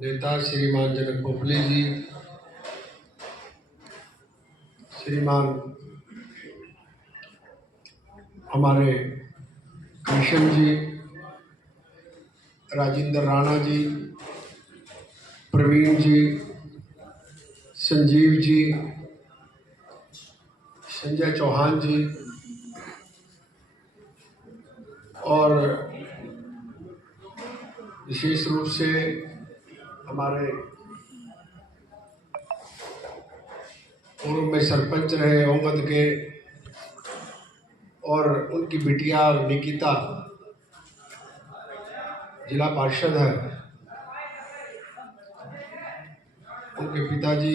नेता श्रीमान जनक पोपली जी, श्रीमान हमारे कृष्ण जी, राजेंद्र राणा जी, प्रवीण जी, संजीव जी, संजय चौहान जी और विशेष रूप से हमारे पूर्व में सरपंच रहे ओंगद के और उनकी बिटिया निकिता जिला पार्षद है, उनके पिताजी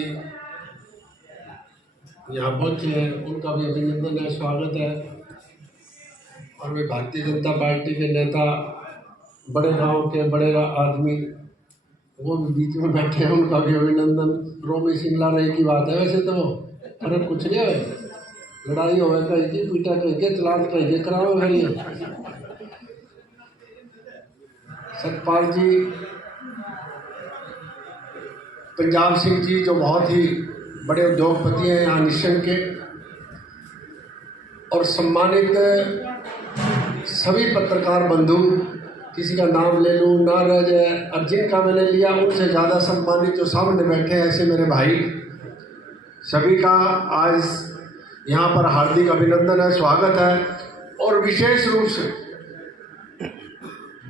यहाँ पहुँचे हैं, उनका भी अभिनंदन है, स्वागत है। और वे भारतीय जनता पार्टी के नेता, बड़े गांव के बड़े आदमी, वो भी बीच में बैठे हैं, उनका भी अभिनंदन। रोमी सिंगला रही की बात है, वैसे तो फर्क कुछ नहीं है, लड़ाई हो कहीं की, पीटा कहीं के, चलान कहीं के, कराओ भरी। सतपाल जी, पंजाब सिंह जी जो बहुत ही बड़े उद्योगपति हैं यहाँ निशंक के, और सम्मानित सभी पत्रकार बंधु, किसी का नाम ले लूँ ना रह जाए, और जिनका मैंने लिया उनसे ज़्यादा सम्मानित जो सामने बैठे हैं ऐसे मेरे भाई, सभी का आज यहाँ पर हार्दिक अभिनंदन है, स्वागत है। और विशेष रूप से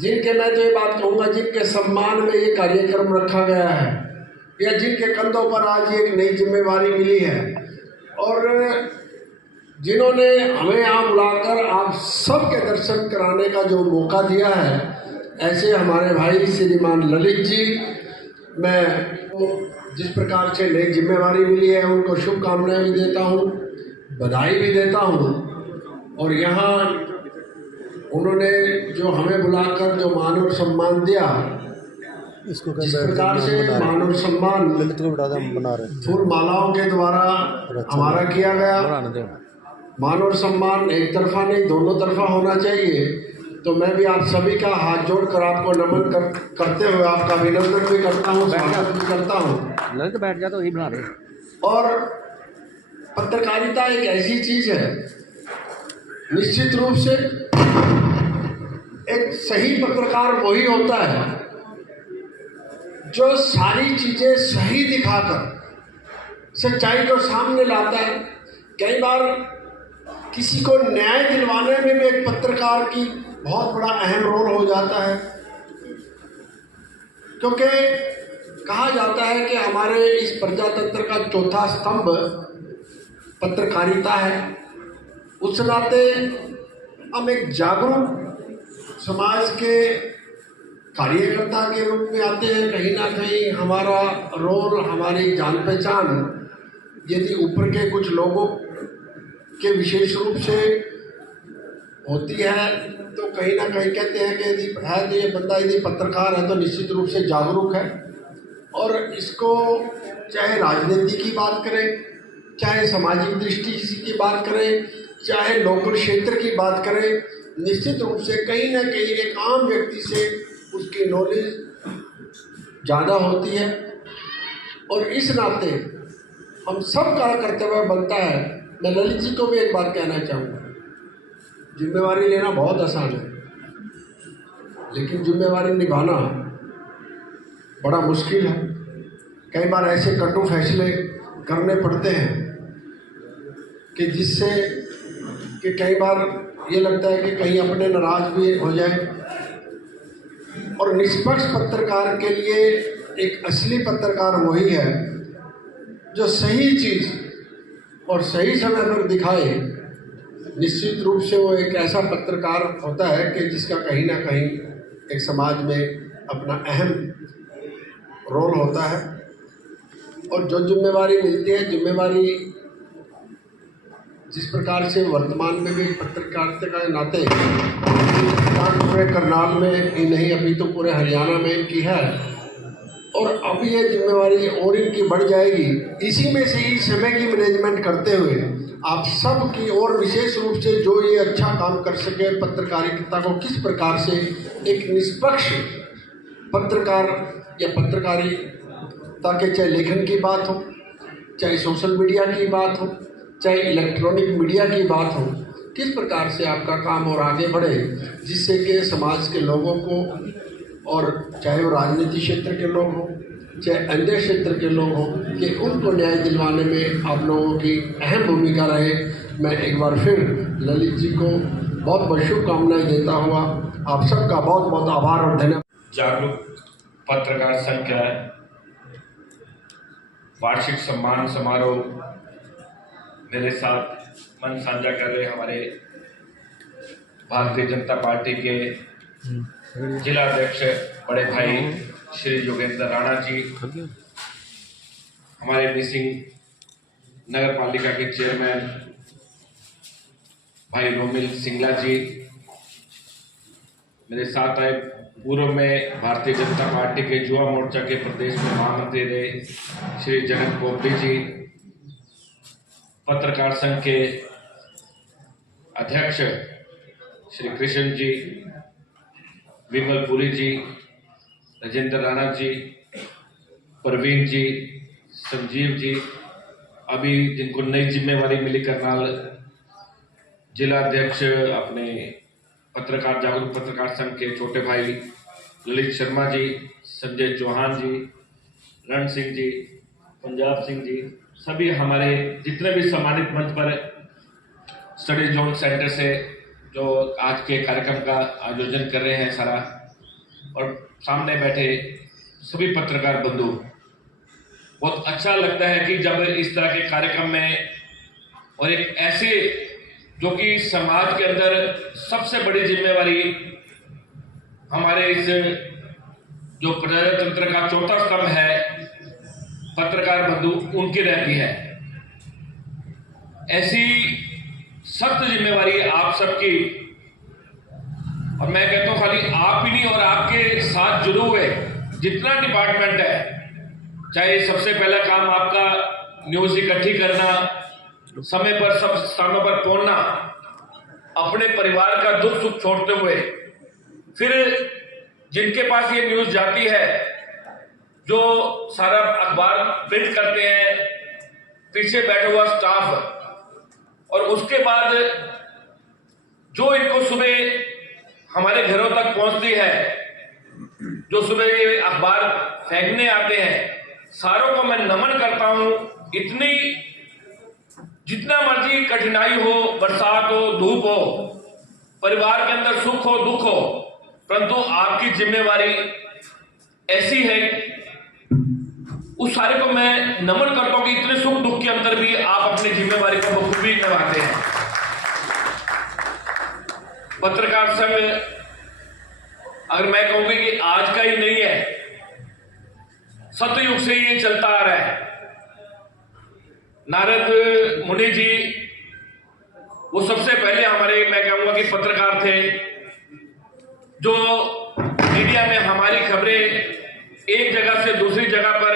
जिनके, मैं तो ये बात कहूँगा, जिनके सम्मान में ये कार्यक्रम रखा गया है या जिनके कंधों पर आज एक नई जिम्मेवारी मिली है और जिन्होंने हमें यहाँ बुलाकर आप सबके दर्शन कराने का जो मौका दिया है, ऐसे हमारे भाई श्रीमान ललित जी, मैं जिस प्रकार से नई जिम्मेवारी मिली है उनको शुभकामनाएं भी देता हूँ, बधाई भी देता हूँ। और यहाँ उन्होंने जो हमें बुलाकर जो मान और सम्मान दिया, जिस प्रकार से मान और सम्मान फूल मालाओं के द्वारा हमारा किया गया, मान और सम्मान एक तरफा नहीं दोनों तरफा होना चाहिए। तो मैं भी आप सभी का हाथ जोड़कर आपको नमन करते हुए आपका अभिनंदन भी करता हूँ, स्वागत भी करता हूँ। ललित बैठ जा तो वही बना रहे। और पत्रकारिता एक ऐसी चीज है, निश्चित रूप से एक सही पत्रकार वही होता है जो सारी चीजें सही दिखाकर सच्चाई को सामने लाता है। कई बार किसी को न्याय दिलवाने में भी एक पत्रकार की बहुत बड़ा अहम रोल हो जाता है, क्योंकि कहा जाता है कि हमारे इस प्रजातंत्र का चौथा स्तंभ पत्रकारिता है। उस नाते हम एक जागरूक समाज के कार्यकर्ता के रूप में आते हैं। कहीं ना कहीं हमारा रोल, हमारी जान पहचान यदि ऊपर के कुछ लोगों के विशेष रूप से होती है तो कहीं ना कहीं कहते हैं कि यदि है तो ये बंदा यदि पत्रकार है तो निश्चित रूप से जागरूक है। और इसको चाहे राजनीति की बात करें, चाहे सामाजिक दृष्टि की बात करें, चाहे लोकल क्षेत्र की बात करें, निश्चित रूप से कहीं ना कहीं एक आम व्यक्ति से उसकी नॉलेज ज़्यादा होती है। और इस नाते हम सब का कर्तव्य बनता है। मैं ललित जी को भी एक बात कहना चाहूँगा, जिम्मेवारी लेना बहुत आसान है, लेकिन जिम्मेवारी निभाना बड़ा मुश्किल है। कई बार ऐसे कटु फैसले करने पड़ते हैं कि जिससे कि कई बार ये लगता है कि कहीं अपने नाराज भी हो जाए। और निष्पक्ष पत्रकार के लिए एक असली पत्रकार वही है जो सही चीज़ और सही समय पर दिखाए। निश्चित रूप से वो एक ऐसा पत्रकार होता है कि जिसका कहीं ना कहीं एक समाज में अपना अहम रोल होता है। और जो जिम्मेवारी मिलती है, जिम्मेवारी जिस प्रकार से वर्तमान में भी पत्रकारिता के नाते पूरे करनाल में ही नहीं, अभी तो पूरे हरियाणा में इनकी है, और अब ये जिम्मेवारी और इनकी बढ़ जाएगी। इसी में से ही समय की मैनेजमेंट करते हुए आप सब की और विशेष रूप से जो ये अच्छा काम कर सके, पत्रकारिता को किस प्रकार से एक निष्पक्ष पत्रकार या पत्रकारिता के चाहे लेखन की बात हो, चाहे सोशल मीडिया की बात हो, चाहे इलेक्ट्रॉनिक मीडिया की बात हो, किस प्रकार से आपका काम और आगे बढ़े जिससे कि समाज के लोगों को, और चाहे वो राजनीति क्षेत्र के लोग हों चाहे अन्य क्षेत्र के लोग हों, कि उनको न्याय दिलवाने में आप लोगों की अहम भूमिका रहे। मैं एक बार फिर ललित जी को बहुत बहुत शुभकामनाएं देता हुआ आप सबका बहुत बहुत आभार और धन्यवाद। जागरूक पत्रकार संघ का वार्षिक सम्मान समारोह मेरे साथ मन साझा कर रहे हमारे भारतीय जनता पार्टी के जिला अध्यक्ष बड़े भाई श्री योगेंद्र राणा जी, हमारे मिसिंग नगर पालिका के चेयरमैन भाई रोमिल सिंगला जी, मेरे साथ आए पूर्व में भारतीय जनता पार्टी के युवा मोर्चा के प्रदेश में महामंत्री रहे श्री जगत पोपड़ी जी, पत्रकार संघ के अध्यक्ष श्री कृष्ण जी, विमल पुरी जी, राजेंद्र राणा जी, प्रवीण जी, संजीव जी, अभी जिनको नई जिम्मेवारी मिली करनाल जिला अध्यक्ष अपने पत्रकार जागरूक पत्रकार संघ के छोटे भाई ललित शर्मा जी, संजय चौहान जी, रण सिंह जी, पंजाब सिंह जी, सभी हमारे जितने भी सम्मानित मंच पर स्टडी जोन सेंटर से जो आज के कार्यक्रम का आयोजन कर रहे हैं सारा, और सामने बैठे सभी पत्रकार बंधु, बहुत अच्छा लगता है कि जब इस तरह के कार्यक्रम में और एक ऐसे जो कि समाज के अंदर सबसे बड़ी जिम्मेवारी हमारे इस जो प्रजातंत्र का चौथा स्तंभ है पत्रकार बंधु, उनकी रहती है। ऐसी सख्त जिम्मेवारी आप सबकी, और मैं कहता हूं खाली आप ही नहीं और आपके साथ जुड़े हुए जितना डिपार्टमेंट है, चाहे सबसे पहला काम आपका न्यूज इकट्ठी करना, समय पर सब स्थानों पर पहुंचना, अपने परिवार का दुख सुख छोड़ते हुए फिर जिनके पास ये न्यूज जाती है, जो सारा अखबार प्रिंट करते हैं, पीछे बैठा हुआ स्टाफ, और उसके बाद जो इनको सुबह हमारे घरों तक पहुंचती है, जो सुबह ये अखबार फेंकने आते हैं, सारों को मैं नमन करता हूं। इतनी जितना मर्जी कठिनाई हो, बरसात हो, धूप हो, परिवार के अंदर सुख हो दुख हो, परंतु आपकी जिम्मेवारी ऐसी है, उस सारे को मैं नमन करता हूं कि इतने सुख दुख के अंदर भी आप अपनी जिम्मेवारी को बखूबी निभाते हैं। पत्रकार संघ अगर मैं कहूंगी कि आज का ही नहीं है, सतयुग से ये चलता आ रहा है। नारद मुनि जी वो सबसे पहले हमारे, मैं कहूंगा कि पत्रकार थे, जो मीडिया में हमारी खबरें एक जगह से दूसरी जगह पर,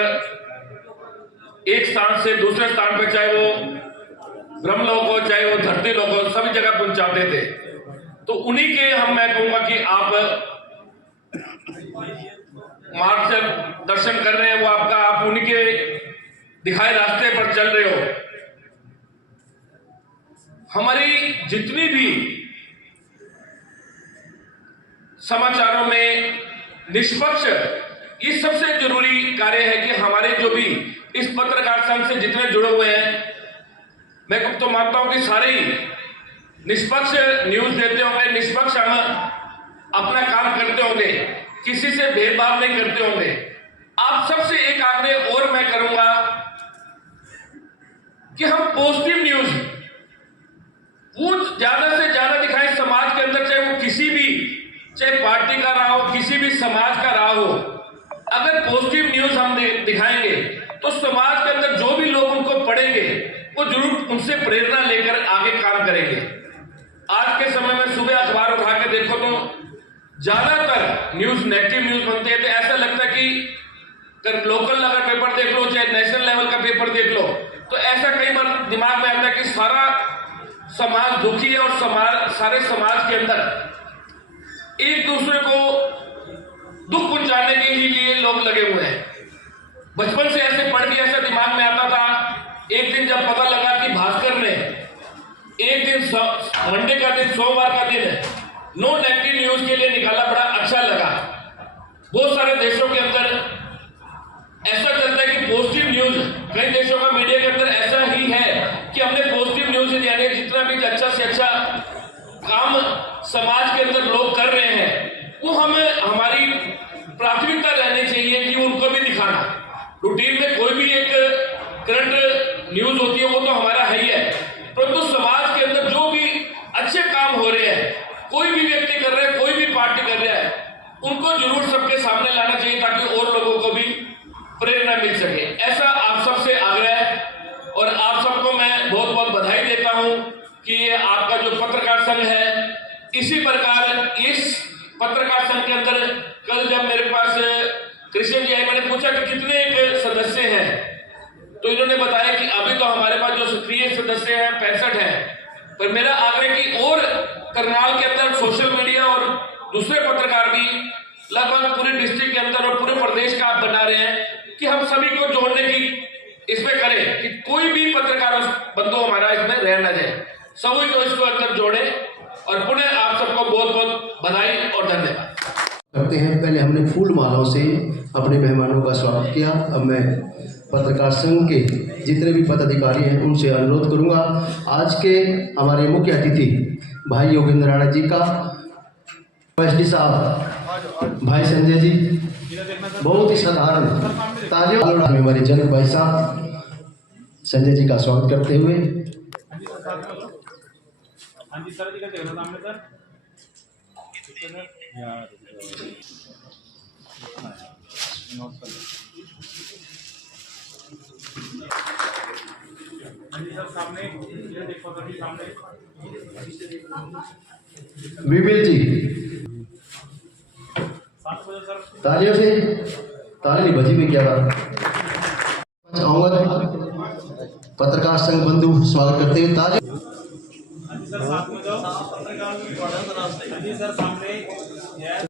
एक स्थान से दूसरे स्थान पर, चाहे वो ब्रह्मलोक हो चाहे वो धरती लोक हो, सभी जगह पहुंचाते थे। तो उन्हीं के हम, मैं कहूंगा कि आप मार्ग से दर्शन कर रहे हैं, वो आपका, आप उन्हीं के दिखाए रास्ते पर चल रहे हो। हमारी जितनी भी समाचारों में निष्पक्ष, ये सबसे जरूरी कार्य है कि हमारे जो भी इस पत्रकार संघ से जितने जुड़े हुए हैं, मैं तो मानता हूं कि सारे ही निष्पक्ष न्यूज देते होंगे, निष्पक्ष हम अपना काम करते होंगे, किसी से भेदभाव नहीं करते होंगे। आप सबसे एक आग्रह और मैं करूंगा कि हम पॉजिटिव न्यूज वो ज्यादा से ज्यादा दिखाएं समाज के अंदर, चाहे वो किसी भी, चाहे पार्टी का रहा हो, किसी भी समाज का रहा हो। अगर पॉजिटिव न्यूज हम दिखाएंगे तो समाज के अंदर जो भी लोग उनको पढ़ेंगे वो जरूर उनसे प्रेरणा लेकर आगे काम करेंगे। आज के समय में सुबह अखबार उठा के देखो तो ज्यादातर न्यूज नेगेटिव न्यूज बनते हैं, तो ऐसा लगता है कि लोकल अगर पेपर देख लो चाहे नेशनल लेवल का पेपर देख लो, तो ऐसा कई बार दिमाग में आता है कि सारा समाज दुखी है और सारे समाज के अंदर एक दूसरे को दुख पहुंचाने के ही लिए लोग लगे हुए हैं। बचपन से ऐसे पढ़ के ऐसा दिमाग में आता था, एक दिन जब पता लगा कि भास्कर ने एक दिन मंडे का दिन, सोमवार का दिन नो नेगेटिव न्यूज के लिए निकाला, बड़ा अच्छा लगा। बहुत सारे देशों के अंदर ऐसा चलता है कि पॉजिटिव न्यूज, कई देशों का मीडिया के अंदर ऐसा ही है कि हमने पॉजिटिव न्यूज यानी जितना भी अच्छा से अच्छा काम समाज के अंदर लोग कर रहे हैं वो हमें हमारी प्राथमिकता रहनी चाहिए कि उनको भी दिखाना। रूटीन में कोई भी एक करंट न्यूज होती है वो तो हमारा है ही है, परंतु समाज के अंदर जो भी अच्छे काम हो रहे हैं, कोई भी व्यक्ति कर रहा है, कोई भी पार्टी कर रहा है, उनको जरूर सबके सामने लाना चाहिए ताकि और लोगों को भी प्रेरणा मिल सके। ऐसा आप सबसे आग्रह है और आप सबको मैं बहुत बहुत बधाई देता हूं कि ये आपका जो पत्रकार संघ है, इसी प्रकार इस पत्रकार संघ के अंदर कल जब मेरे पास कृष्ण जी आए, मैंने पूछा कि कितने एक सदस्य हैं, तो इन्होंने बताया कि अभी तो हमारे पास जो सक्रिय सदस्य हैं 65 हैं, पर मेरा आग्रह कि और करनाल के अंदर सोशल मीडिया और दूसरे पत्रकार भी लगभग पूरे डिस्ट्रिक्ट के अंदर और पूरे प्रदेश का आप बना रहे हैं कि हम सभी को जोड़ने की इसमें करें कि कोई भी पत्रकार बंधु हमारा इसमें रह न जाए, सभी को इसको अंदर जोड़े। और पुनः आप सबको बहुत बहुत बधाई और धन्यवाद करते हैं। पहले हमने फूल मालाओं से अपने मेहमानों का स्वागत किया। अब मैं पत्रकार संघ के जितने भी पदाधिकारी हैं उनसे अनुरोध करूंगा, आज के हमारे मुख्य अतिथि भाई योगेंद्र राणा जी का, एसडी साहब भाई संजय जी, बहुत ही साधारण तालियों में हमारे जनक भाई साहब संजय जी का स्वागत करते हुए हाँ जी सर जी का देखना सामने सर हाँ जी सर सामने ये देखो सर सामने विपिल जी सर तालियों से ताली नहीं बजी में क्या बात। पत्रकार संघ बंधु स्वागत करते हुए ताली। हाँ जी सर साथ में जाओ पत्रकार हाँ जी सर सामने